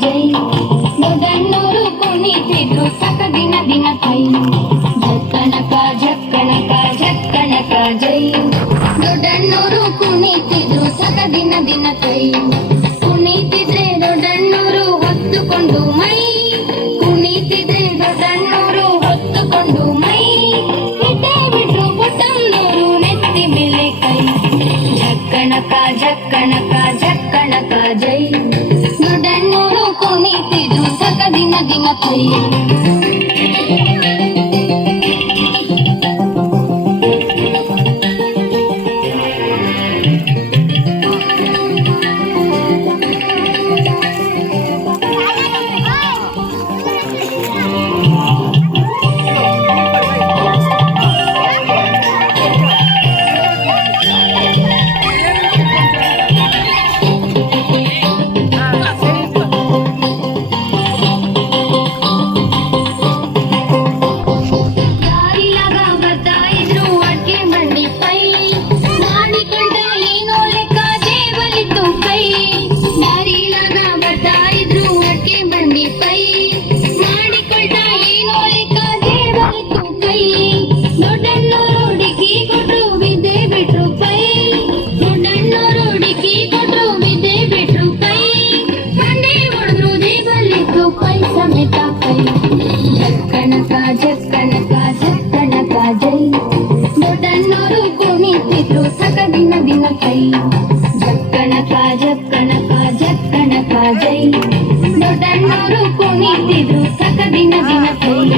ಜೈ ದೊಡ್ಡಣ್ಣೂರು ಕುಣಿತಿದ್ರು ಸಕ ದಿನ ದಿನ ಕೈ ಜಕ್ಕಣಕ ಜಕ್ಕಣಕ ಜಕ್ಕಣಕ ಜೈ ದೊಡ್ಡಣ್ಣೂರು ಕುಣಿತಿದ್ರು ಸಕ ದಿನ ದಿನ ಕೈ ಕುಣಿತಿದ್ರೆ ದೊಡ್ಡಣ್ಣೂರು ಹೊತ್ತುಕೊಂಡು ಮೈ ಕುಣಿತಿದ್ರೆ ದೊಡ್ಡಣ್ಣೂರು ಹೊತ್ತುಕೊಂಡು ಮೈ ಬಿಟ್ಟೆ ಬಿಟ್ರು ಪುಟ್ಟಣ್ಣೂರು ನೆತ್ತಿ ಮೇಲೆ ಕೈ ಜಕ್ಕಣಕ ಜಕ್ಕಣಕ ಜಕ್ಕಣಕ ಜೈ ದೊಡ್ಡಣ್ಣೂರು ಕುಣಿತಿದ್ರು ಸಕ ದಿನ ದಿನ ಕೈ ಜಕ್ಕಣಕ ಜಕ್ಕಣಕ ಜಕ್ಕಣಕ ಜೈ ದೊಡ್ಡಣ್ಣೂರು ಕುಣಿತಿದ್ರು ಸಕ ದಿನ ದಿನ ಕೈ ಜಕ್ಕಣಕ ಜಕ್ಕಣಕ ಜಕ್ಕಣಕ ಜೈ ದೊಡ್ಡಣ್ಣೂರು ಕುಣಿತಿದ್ರು ಸಕ ದಿನ ದಿನ ಕೈ